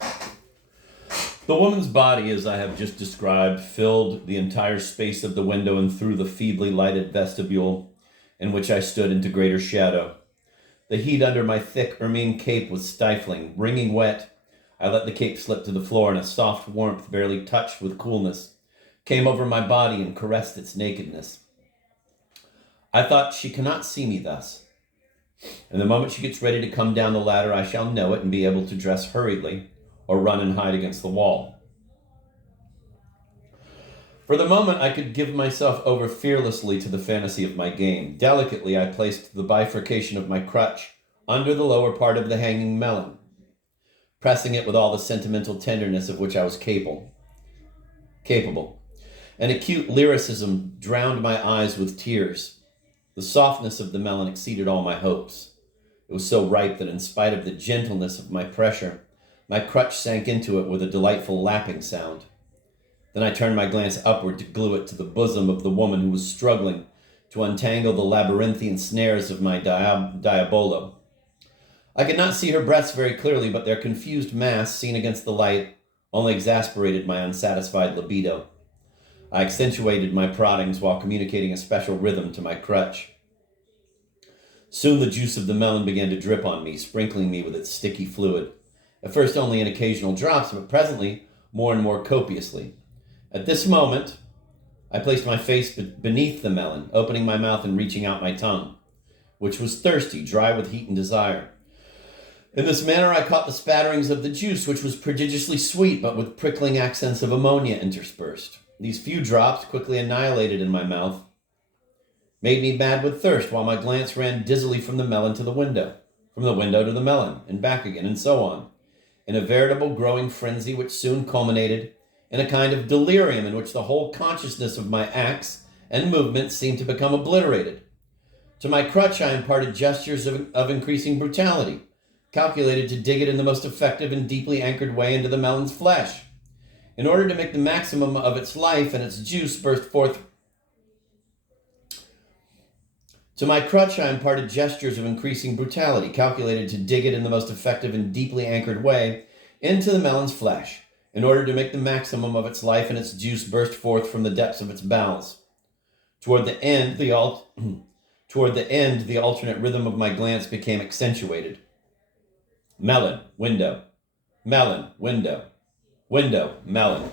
The woman's body, as I have just described, filled the entire space of the window and through the feebly lighted vestibule in which I stood into greater shadow. The heat under my thick ermine cape was stifling, wringing wet. I let the cape slip to the floor, and a soft warmth, barely touched with coolness, came over my body and caressed its nakedness. I thought, she cannot see me thus. And the moment she gets ready to come down the ladder, I shall know it and be able to dress hurriedly or run and hide against the wall. For the moment, I could give myself over fearlessly to the fantasy of my game. Delicately, I placed the bifurcation of my crutch under the lower part of the hanging melon, pressing it with all the sentimental tenderness of which I was capable. An acute lyricism drowned my eyes with tears. The softness of the melon exceeded all my hopes. It was so ripe that in spite of the gentleness of my pressure, my crutch sank into it with a delightful lapping sound. Then I turned my glance upward to glue it to the bosom of the woman who was struggling to untangle the labyrinthian snares of my diabolo. I could not see her breasts very clearly, but their confused mass, seen against the light, only exasperated my unsatisfied libido. I accentuated my proddings while communicating a special rhythm to my crutch. Soon the juice of the melon began to drip on me, sprinkling me with its sticky fluid. At first only in occasional drops, but presently more and more copiously. At this moment, I placed my face beneath the melon, opening my mouth and reaching out my tongue, which was thirsty, dry with heat and desire. In this manner, I caught the spatterings of the juice, which was prodigiously sweet, but with prickling accents of ammonia interspersed. These few drops, quickly annihilated in my mouth, made me mad with thirst, while my glance ran dizzily from the melon to the window, from the window to the melon, and back again, and so on, in a veritable growing frenzy which soon culminated in a kind of delirium in which the whole consciousness of my acts and movements seemed to become obliterated. To my crutch I imparted gestures of increasing brutality, calculated to dig it in the most effective and deeply anchored way into the melon's flesh, in order to make the maximum of its life and its juice burst forth. To my crutch I imparted gestures of increasing brutality, calculated to dig it in the most effective and deeply anchored way into the melon's flesh, in order to make the maximum of its life and its juice burst forth from the depths of its bowels. Toward the end, the alternate rhythm of my glance became accentuated. Melon, window, melon, window, window, melon.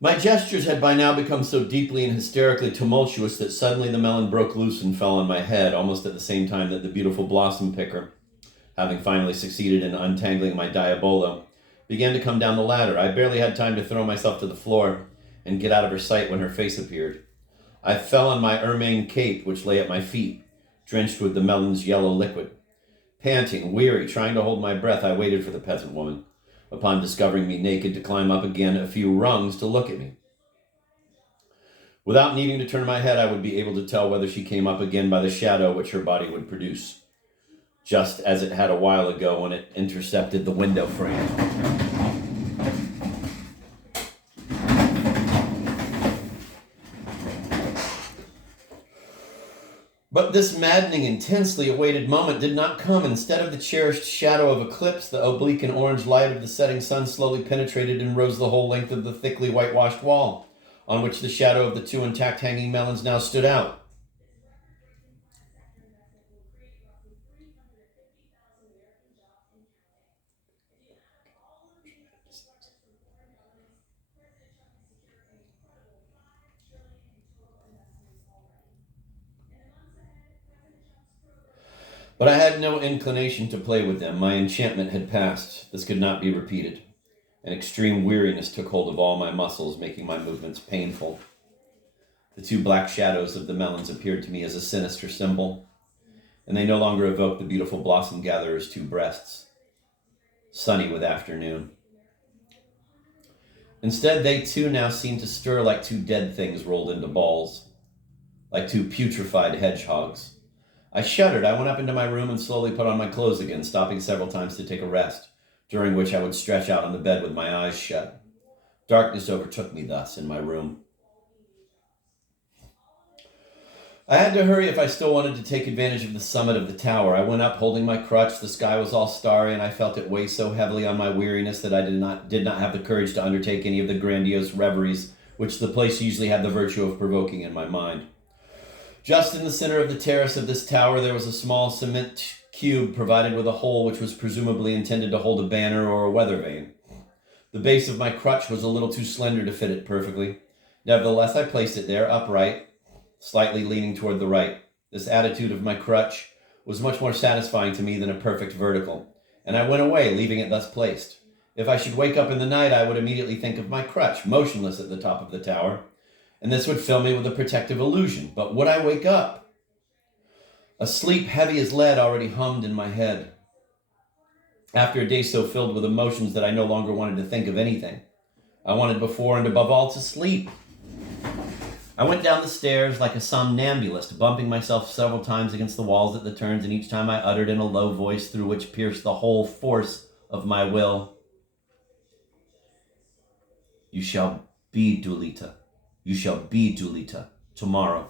My gestures had by now become so deeply and hysterically tumultuous that suddenly the melon broke loose and fell on my head, almost at the same time that the beautiful blossom picker, having finally succeeded in untangling my diabolo, began to come down the ladder. I barely had time to throw myself to the floor and get out of her sight when her face appeared. I fell on my ermine cape, which lay at my feet, drenched with the melon's yellow liquid. Panting, weary, trying to hold my breath, I waited for the peasant woman, upon discovering me naked, to climb up again a few rungs to look at me. Without needing to turn my head, I would be able to tell whether she came up again by the shadow which her body would produce, just as it had a while ago when it intercepted the window frame. But this maddening, intensely awaited moment did not come. Instead of the cherished shadow of eclipse, the oblique and orange light of the setting sun slowly penetrated and rose the whole length of the thickly whitewashed wall, on which the shadow of the two intact hanging melons now stood out. But I had no inclination to play with them. My enchantment had passed. This could not be repeated. An extreme weariness took hold of all my muscles, making my movements painful. The two black shadows of the melons appeared to me as a sinister symbol, and they no longer evoked the beautiful blossom gatherer's two breasts, sunny with afternoon. Instead, they too now seemed to stir like two dead things rolled into balls, like two putrefied hedgehogs. I shuddered. I went up into my room and slowly put on my clothes again, stopping several times to take a rest, during which I would stretch out on the bed with my eyes shut. Darkness overtook me thus in my room. I had to hurry if I still wanted to take advantage of the summit of the tower. I went up holding my crutch. The sky was all starry, and I felt it weigh so heavily on my weariness that I did not have the courage to undertake any of the grandiose reveries which the place usually had the virtue of provoking in my mind. Just in the center of the terrace of this tower there was a small cement cube provided with a hole which was presumably intended to hold a banner or a weather vane. The base of my crutch was a little too slender to fit it perfectly. Nevertheless, I placed it there, upright, slightly leaning toward the right. This attitude of my crutch was much more satisfying to me than a perfect vertical, and I went away, leaving it thus placed. If I should wake up in the night, I would immediately think of my crutch, motionless at the top of the tower, and this would fill me with a protective illusion. But would I wake up? A sleep heavy as lead already hummed in my head. After a day so filled with emotions that I no longer wanted to think of anything, I wanted before and above all to sleep. I went down the stairs like a somnambulist, bumping myself several times against the walls at the turns, and each time I uttered in a low voice through which pierced the whole force of my will, "You shall be Dulita. You shall be Dulita tomorrow."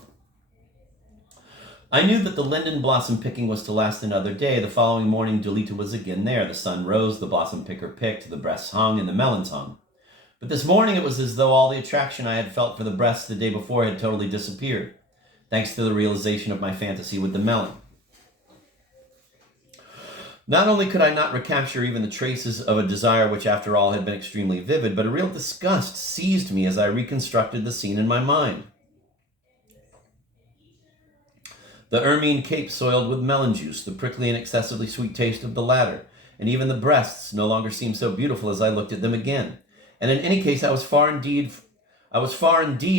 I knew that the linden blossom picking was to last another day. The following morning, Dulita was again there. The sun rose, the blossom picker picked, the breasts hung, and the melons hung. But this morning it was as though all the attraction I had felt for the breasts the day before had totally disappeared, thanks to the realization of my fantasy with the melon. Not only could I not recapture even the traces of a desire which after all had been extremely vivid, but a real disgust seized me as I reconstructed the scene in my mind. The ermine cape soiled with melon juice, the prickly and excessively sweet taste of the latter, and even the breasts no longer seemed so beautiful as I looked at them again. And in any case, I was far indeed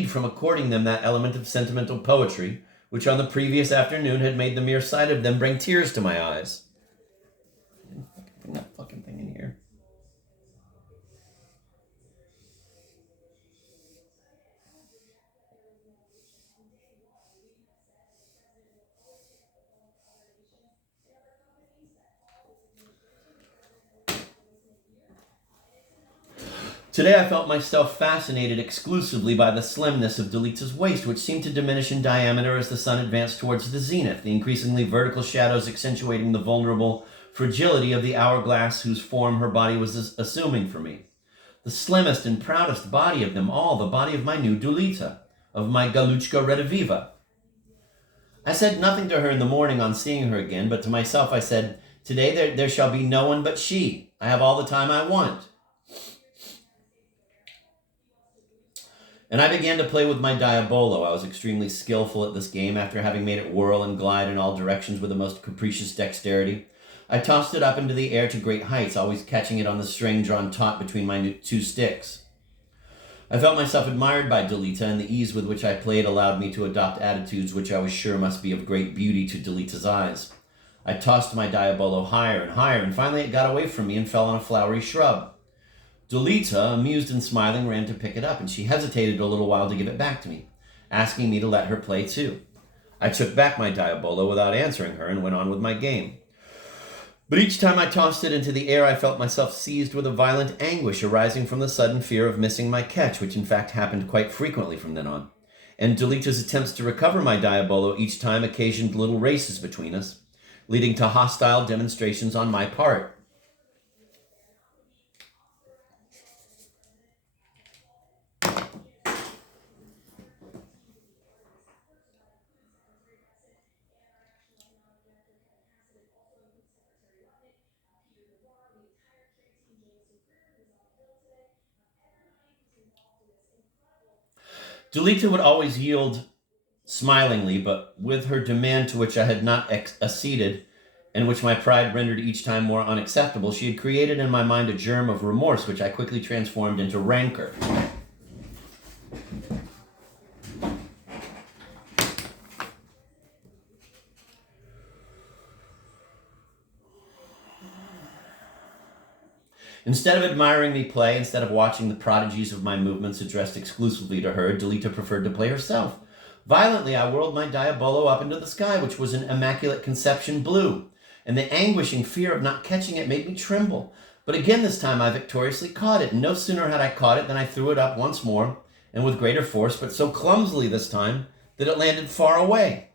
from according them that element of sentimental poetry which on the previous afternoon had made the mere sight of them bring tears to my eyes. Bring that fucking thing in here. Today I felt myself fascinated exclusively by the slimness of Dulita's waist, which seemed to diminish in diameter as the sun advanced towards the zenith, the increasingly vertical shadows accentuating the vulnerable fragility of the hourglass whose form her body was assuming for me. The slimmest and proudest body of them all, the body of my new Dulita, of my Galuchka Rediviva. I said nothing to her in the morning on seeing her again, but to myself I said, "Today there shall be no one but she. I have all the time I want." And I began to play with my diabolo. I was extremely skillful at this game after having made it whirl and glide in all directions with the most capricious dexterity. I tossed it up into the air to great heights, always catching it on the string drawn taut between my two sticks. I felt myself admired by Dulita, and the ease with which I played allowed me to adopt attitudes which I was sure must be of great beauty to Dulita's eyes. I tossed my diabolo higher and higher, and finally it got away from me and fell on a flowery shrub. Dulita, amused and smiling, ran to pick it up, and she hesitated a little while to give it back to me, asking me to let her play too. I took back my diabolo without answering her and went on with my game. But each time I tossed it into the air, I felt myself seized with a violent anguish arising from the sudden fear of missing my catch, which in fact happened quite frequently from then on. And Dulita's attempts to recover my diabolo each time occasioned little races between us, leading to hostile demonstrations on my part. Dulita would always yield smilingly, but with her demand to which I had not acceded, and which my pride rendered each time more unacceptable, she had created in my mind a germ of remorse which I quickly transformed into rancor. Instead of admiring me play, instead of watching the prodigies of my movements addressed exclusively to her, Dulita preferred to play herself. Violently, I whirled my diabolo up into the sky, which was an immaculate conception blue, and the anguishing fear of not catching it made me tremble. But again this time I victoriously caught it, and no sooner had I caught it than I threw it up once more, and with greater force, but so clumsily this time that it landed far away.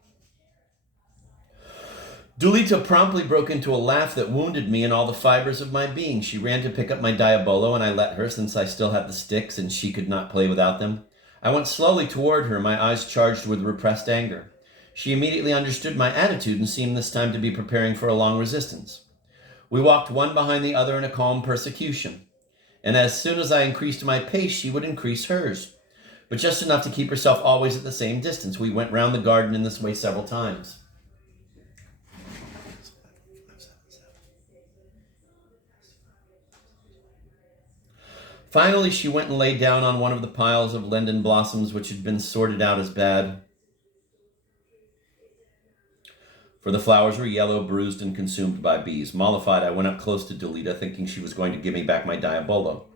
Dulita promptly broke into a laugh that wounded me in all the fibers of my being. She ran to pick up my diabolo, and I let her, since I still had the sticks and she could not play without them. I went slowly toward her, my eyes charged with repressed anger. She immediately understood my attitude and seemed this time to be preparing for a long resistance. We walked one behind the other in a calm persecution, and as soon as I increased my pace, she would increase hers, but just enough to keep herself always at the same distance. We went round the garden in this way several times. Finally, she went and lay down on one of the piles of linden blossoms which had been sorted out as bad, for the flowers were yellow, bruised, and consumed by bees. Mollified, I went up close to Dulita, thinking she was going to give me back my diabolo.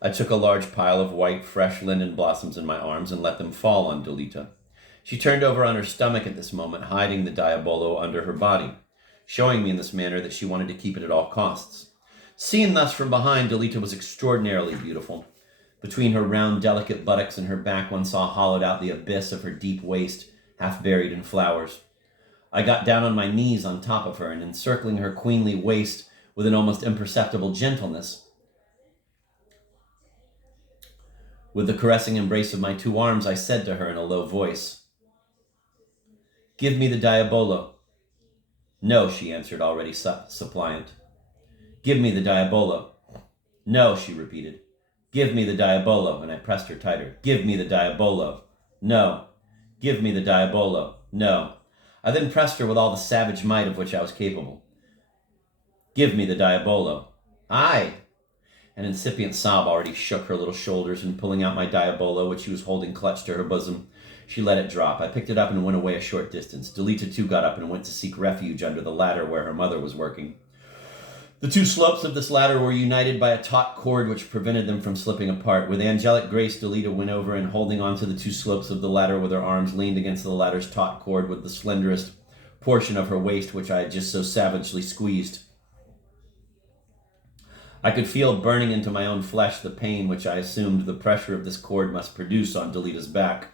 I took a large pile of white, fresh linden blossoms in my arms and let them fall on Dulita. She turned over on her stomach at this moment, hiding the diabolo under her body, showing me in this manner that she wanted to keep it at all costs. Seen thus from behind, Dulita was extraordinarily beautiful. Between her round, delicate buttocks and her back, one saw hollowed out the abyss of her deep waist, half buried in flowers. I got down on my knees on top of her, and encircling her queenly waist with an almost imperceptible gentleness, with the caressing embrace of my 2 arms, I said to her in a low voice, "Give me the diabolo." "No," she answered, already suppliant. "Give me the diabolo." "No," she repeated. "Give me the diabolo," and I pressed her tighter. "Give me the diabolo." "No." "Give me the diabolo." "No." I then pressed her with all the savage might of which I was capable. "Give me the diabolo." "Aye." An incipient sob already shook her little shoulders, and pulling out my diabolo, which she was holding clutched to her bosom, she let it drop. I picked it up and went away a short distance. Dulita too got up and went to seek refuge under the ladder where her mother was working. The 2 slopes of this ladder were united by a taut cord which prevented them from slipping apart. With angelic grace, Dulita went over and, holding on to the 2 slopes of the ladder with her arms, leaned against the ladder's taut cord with the slenderest portion of her waist, which I had just so savagely squeezed. I could feel burning into my own flesh the pain which I assumed the pressure of this cord must produce on Dulita's back.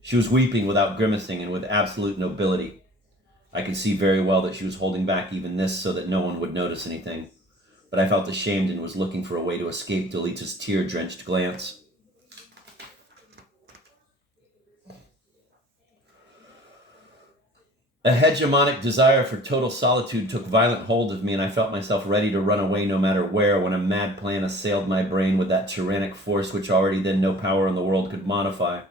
She was weeping without grimacing and with absolute nobility. I could see very well that she was holding back even this so that no one would notice anything, but I felt ashamed and was looking for a way to escape Dulita's tear-drenched glance. A hegemonic desire for total solitude took violent hold of me, and I felt myself ready to run away no matter where, when a mad plan assailed my brain with that tyrannic force which already then no power in the world could modify.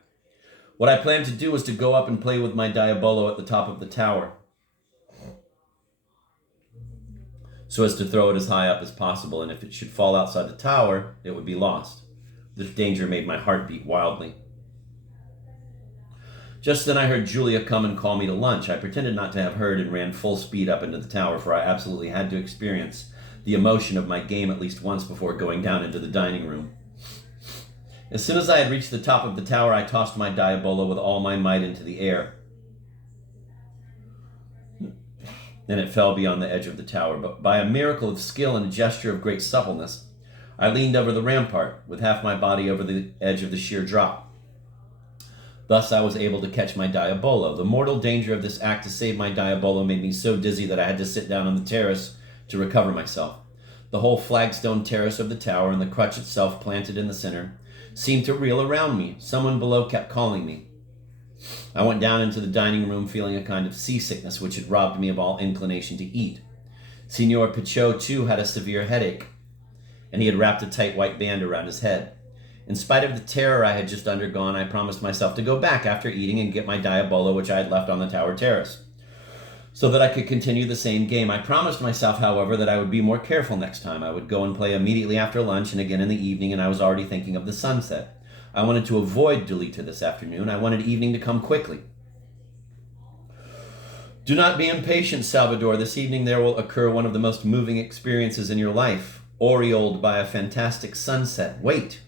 What I planned to do was to go up and play with my diabolo at the top of the tower, so as to throw it as high up as possible, and if it should fall outside the tower, it would be lost. This danger made my heart beat wildly. Just then I heard Julia come and call me to lunch. I pretended not to have heard and ran full speed up into the tower, for I absolutely had to experience the emotion of my game at least once before going down into the dining room. As soon as I had reached the top of the tower, I tossed my diabolo with all my might into the air, and it fell beyond the edge of the tower. But by a miracle of skill and a gesture of great suppleness, I leaned over the rampart, with half my body over the edge of the sheer drop. Thus I was able to catch my diabolo. The mortal danger of this act to save my diabolo made me so dizzy that I had to sit down on the terrace to recover myself. The whole flagstone terrace of the tower, and the crutch itself planted in the center, seemed to reel around me. Someone below kept calling me. I went down into the dining room feeling a kind of seasickness which had robbed me of all inclination to eat. Signor Pichot, too, had a severe headache, and he had wrapped a tight white band around his head. In spite of the terror I had just undergone, I promised myself to go back after eating and get my diabolo which I had left on the tower terrace, so that I could continue the same game. I promised myself, however, that I would be more careful next time. I would go and play immediately after lunch and again in the evening, and I was already thinking of the sunset. I wanted to avoid Dulita this afternoon. I wanted evening to come quickly. Do not be impatient, Salvador. This evening there will occur one of the most moving experiences in your life, aureoled by a fantastic sunset. Wait.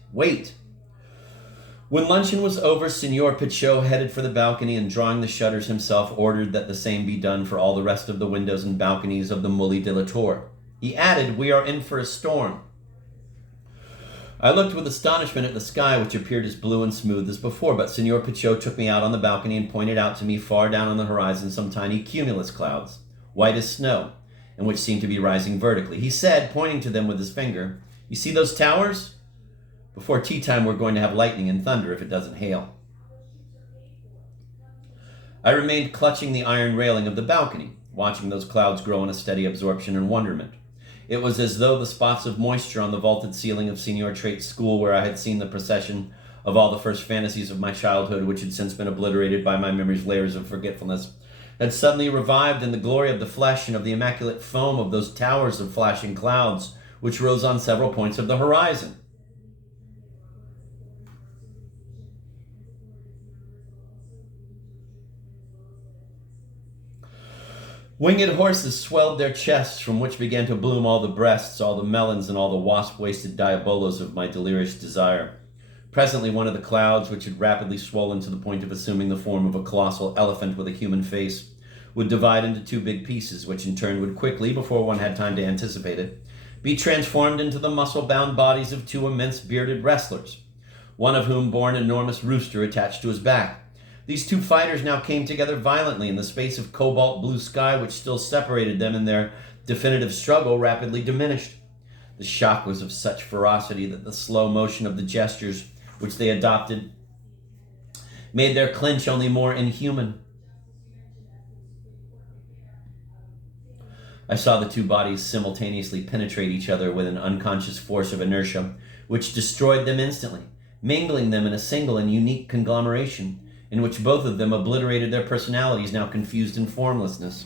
When luncheon was over, Signor Pichot headed for the balcony and, drawing the shutters himself, ordered that the same be done for all the rest of the windows and balconies of the Mulli de la Tour. He added, "We are in for a storm." I looked with astonishment at the sky, which appeared as blue and smooth as before, but Senor Pichot took me out on the balcony and pointed out to me far down on the horizon some tiny cumulus clouds, white as snow, and which seemed to be rising vertically. He said, pointing to them with his finger, "You see those towers? Before tea time we're going to have lightning and thunder if it doesn't hail." I remained clutching the iron railing of the balcony, watching those clouds grow in a steady absorption and wonderment. It was as though the spots of moisture on the vaulted ceiling of Senor Trait's school, where I had seen the procession of all the first fantasies of my childhood, which had since been obliterated by my memory's layers of forgetfulness, had suddenly revived in the glory of the flesh and of the immaculate foam of those towers of flashing clouds, which rose on several points of the horizon. Winged horses swelled their chests, from which began to bloom all the breasts, all the melons, and all the wasp-waisted diabolos of my delirious desire. Presently one of the clouds, which had rapidly swollen to the point of assuming the form of a colossal elephant with a human face, would divide into two big pieces, which in turn would quickly, before one had time to anticipate it, be transformed into the muscle-bound bodies of two immense bearded wrestlers, one of whom bore an enormous rooster attached to his back. These two fighters now came together violently, and the space of cobalt blue sky which still separated them in their definitive struggle rapidly diminished. The shock was of such ferocity that the slow motion of the gestures which they adopted made their clinch only more inhuman. I saw the two bodies simultaneously penetrate each other with an unconscious force of inertia which destroyed them instantly, mingling them in a single and unique conglomeration, in which both of them obliterated their personalities, now confused in formlessness.